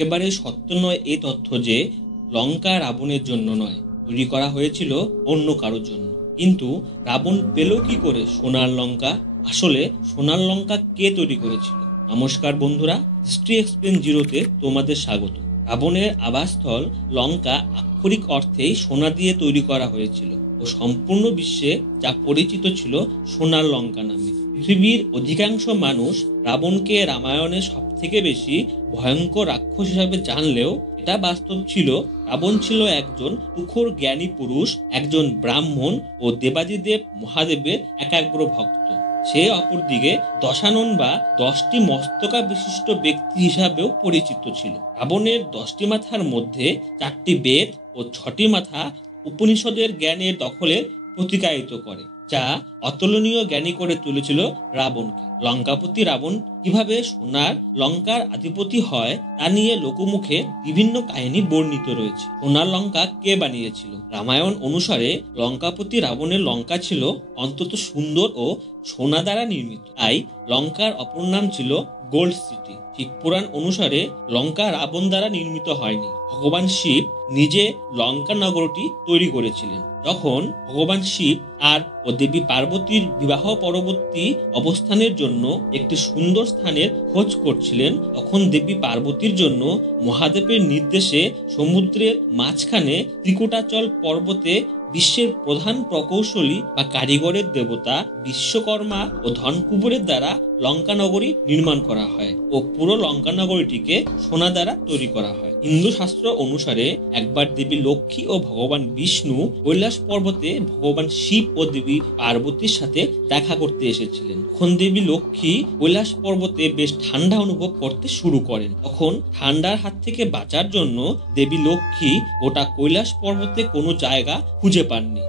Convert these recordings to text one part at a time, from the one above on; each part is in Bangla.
একেবারে সত্য নয় এ তথ্য যে লঙ্কা রাবণের জন্য নয়, তৈরি করা হয়েছিল অন্য কারোর জন্য। কিন্তু রাবণ পেল কি করে সোনার লঙ্কা? আসলে সোনার লঙ্কা কে তৈরি করেছিল? নমস্কার বন্ধুরা, হিস্ট্রি এক্সপ্লেন জিরোতে তোমাদের স্বাগত। রাবণের আবাসস্থল লঙ্কা আক্ষরিক অর্থেই সোনা দিয়ে তৈরি করা হয়েছিল ও সম্পূর্ণ বিশ্বে যা পরিচিত ছিল সোনার লঙ্কা নামে। পৃথিবীর অধিকাংশ মানুষ রাবণকে রামায়ণে সব থেকে বেশি ভয়ঙ্কর রাক্ষস হিসাবে জানলেও এটা বাস্তব ছিল। রাবণ ছিল একজন তুখোর জ্ঞানী পুরুষ, একজন ব্রাহ্মণ ও দেবাদিদেব মহাদেবের একাগ্র ভক্ত। সে অপরদিকে দশানন বা 10টি মস্তকা বিশিষ্ট ব্যক্তি হিসাবেও পরিচিত ছিল। রাবণের 10টি মাথার মধ্যে 4টি বেদ ও 6টি মাথা উপনিষদের জ্ঞানের দখলে প্রতিকায়িত করে, যা অতুলনীয় জ্ঞানী করে তুলেছিল রাবণকে। লঙ্কাপতি রাবণ কিভাবে সোনার লঙ্কার আধিপতি হয় তা নিয়ে লোকমুখে বিভিন্ন কাহিনী বর্ণিত রয়েছে। সোনার লঙ্কা কে বানিয়েছিল? রামায়ণ অনুসারে লঙ্কাপতি রাবণের লঙ্কা ছিল অন্তত সুন্দর ও সোনা দ্বারা নির্মিত, তাই লঙ্কার অপর নাম ছিল গোল্ড সিটি। ঠিক পুরাণ অনুসারে লঙ্কা রাবণ দ্বারা নির্মিত হয়নি, ভগবান শিব নিজে লঙ্কা নগরটি তৈরি করেছিলেন। যখন ভগবান শিব আর ও দেবী পার্বতীর বিবাহ পরবর্তী অবস্থানের জন্য একটি সুন্দর স্থানের খোঁজ করছিলেন, তখন দেবী পার্বতীর জন্য মহাদেবের নির্দেশে সমুদ্রের মাঝখানে ত্রিকুটাচল পর্বতে বিশ্বের প্রধান প্রকৌশলী বা কারিগরের দেবতা বিশ্বকর্মা ও ধনকুবেরের দ্বারা লঙ্কা নগরী নির্মাণ করা হয় ও পুরো লঙ্কা নগরীটিকে সোনা দ্বারা তৈরি করা হয়। হিন্দু শাস্ত্র অনুসারে একবার দেবী লক্ষ্মী ও ভগবান বিষ্ণু কৈলাস পর্বতে ভগবান শিব ও দেবী পার্বতীর সাথে দেখা করতে এসেছিলেন। তখন দেবী লক্ষ্মী কৈলাস পর্বতে বেশ ঠান্ডা অনুভব করতে শুরু করেন। তখন ঠান্ডার হাত থেকে বাঁচার জন্য দেবী লক্ষ্মী গোটা কৈলাস পর্বতে কোনো জায়গা খুঁজে পাননি।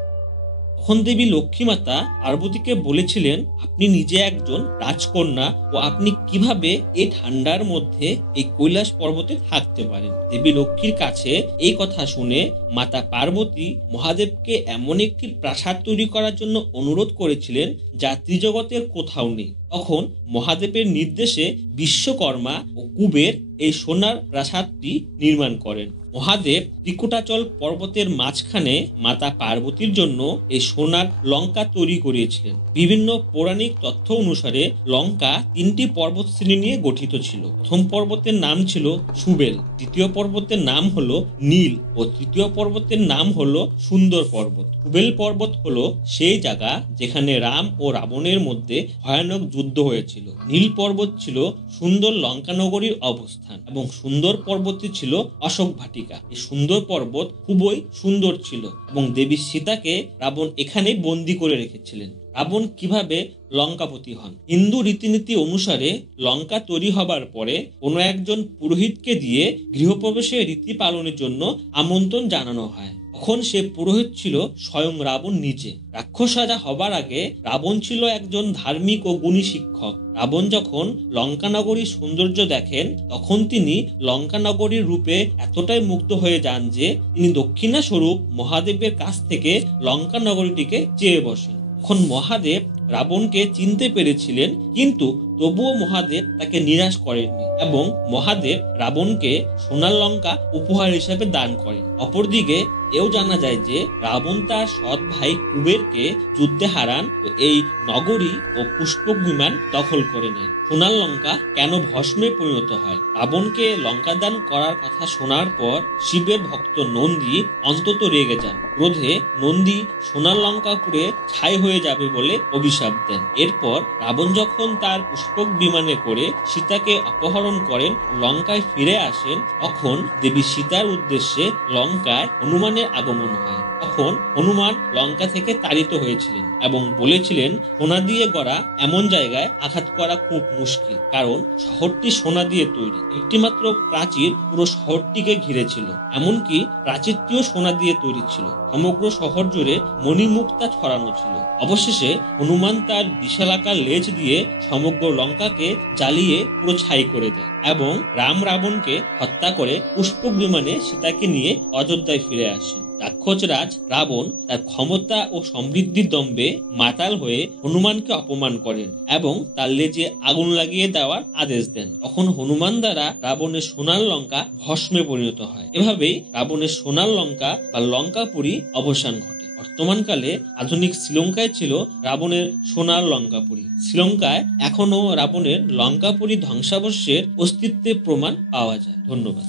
তখন দেবী লক্ষ্মী মাতা পার্বতীকে বলেছিলেন, আপনি নিজে একজন রাজকন্যা ও আপনি কিভাবে এই ঠান্ডার মধ্যে এই কৈলাস পর্বতে থাকতে পারেন? দেবী লক্ষ্মীর কাছে এই কথা শুনে মাতা পার্বতী মহাদেবকে এমন একটি প্রাসাদ তৈরি করার জন্য অনুরোধ করেছিলেন যা ত্রিজগতের কোথাও নেই। তখন মহাদেবের নির্দেশে বিশ্বকর্মা ও কুবের এই সোনার প্রাসাদটি নির্মাণ করেন। মহাদেব ত্রিকুটাচল পর্বতের মাঝখানে মাতা পার্বতীর জন্য এই সোনার লঙ্কা তৈরি করিয়েছিলেন। বিভিন্ন পৌরাণিক তথ্য অনুসারে লঙ্কা 3টি পর্বত শ্রেণী নিয়ে গঠিত ছিল। প্রথম পর্বতের নাম ছিল সুবেল, দ্বিতীয় পর্বতের নাম হলো নীল ও তৃতীয় পর্বতের নাম হলো সুন্দর পর্বত। সুবেল পর্বত হলো সেই জায়গা যেখানে রাম ও রাবণের মধ্যে ভয়ানক যুদ্ধ হয়েছিল। নীল পর্বত ছিল সুন্দর লঙ্কা নগরীর অবস্থান এবং সুন্দর পর্বতটি ছিল অশোক ভাটিকা। এই সুন্দর পর্বত খুবই সুন্দর ছিল এবং দেবী সীতাকে রাবণ এখানেই বন্দী করে রেখেছিলেন। রাবণ কিভাবে লঙ্কাপতি হন? হিন্দু রীতিনীতি অনুসারে লঙ্কা তৈরি হবার পরে কোনো একজন পুরোহিতকে দিয়ে গৃহপ্রবেশের রীতি পালনের জন্য আমন্ত্রণ জানানো হয়। তখন সে পুরোহিত ছিল স্বয়ং রাবণ নিজে। রাক্ষস রাজা হবার আগে রাবণ ছিল একজন ধার্মিক ও গুণী শিক্ষক। রাবণ যখন লঙ্কা নগরীর সৌন্দর্য দেখেন তখন তিনি লঙ্কা নগরীর রূপে এতটাই মুগ্ধ হয়ে যান যে তিনি দক্ষিণা স্বরূপ মহাদেবের কাছ থেকে লঙ্কা নগরীটিকে চেয়ে বসেন। তখন মহাদেব রাবণকে চিনতে পেরেছিলেন, কিন্তু তবুও মহাদেব তাকে নিরাশ করেননি এবং মহাদেব রাবণকে সোনার লঙ্কা উপহার হিসেবে দান করেন। অপরদিকে এও জানা যায় যে রাবণ তার সৎ ভাই কুবেরকে যুদ্ধে হারান ও এই নগরী ও পুষ্পক বিমান দখল করে নেয়। সোনার লঙ্কা কেন ভস্মে পরিণত হয়? রাবণকে লঙ্কা দান করার কথা শোনার পর শিবের ভক্ত নন্দী অন্তত রেগে যান। ক্রোধে নন্দী সোনার লঙ্কা পুড়ে ছাই হয়ে যাবে বলে অভিশাপ দেন। এরপর রাবণ যখন তার পুষ্পক বিমানে করে সীতাকে অপহরণ করেন, লঙ্কায় ফিরে আসেন, তখন দেবী সীতার উদ্দেশ্যে লঙ্কায় হনুমানের আগমন হয়। তখন হনুমান লঙ্কা থেকে তাড়িত হয়েছিলেন এবং বলেছিলেন, সোনা দিয়ে গড়া এমন জায়গায় আঘাত করা খুব মুশকিল, কারণ শহরটি সোনা দিয়ে তৈরি। একটিমাত্র প্রাচীর পুরো শহরটিকে ঘিরেছিল, এমনকি প্রাচীরটিও সোনা দিয়ে তৈরি ছিল। সমগ্র শহর জুড়ে মণিমুক্তা ছড়ানো ছিল। অবশেষে হনুমান হনুমান তার বিশালাকার লেজ দিয়ে সমগ্র লঙ্কাকে জ্বালিয়ে পুরো ছাই করে দেয় এবং রাম রাবণকে হত্যা করে পুষ্পক বিমানে সীতাকে নিয়ে অযোধ্যায় ফিরে আসে। রাক্ষসরাজ রাবণ তার ক্ষমতা ও সমৃদ্ধির দম্ভে মাতাল হয়ে হনুমানকে অপমান করেন এবং তার লেজে আগুন লাগিয়ে দেওয়ার আদেশ দেন। তখন হনুমান দ্বারা রাবণের সোনার লঙ্কা ভস্মে পরিণত হয়। এভাবেই রাবণের সোনার লঙ্কা বা লঙ্কাপুরী অবসান ঘটে। বর্তমানকালে আধুনিক শ্রীলঙ্কায় ছিল রাবণের সোনার লঙ্কাপুরী। শ্রীলঙ্কায় এখনো রাবণের লঙ্কাপুরী ধ্বংসাবশেষের অস্তিত্বের প্রমাণ পাওয়া যায়। ধন্যবাদ।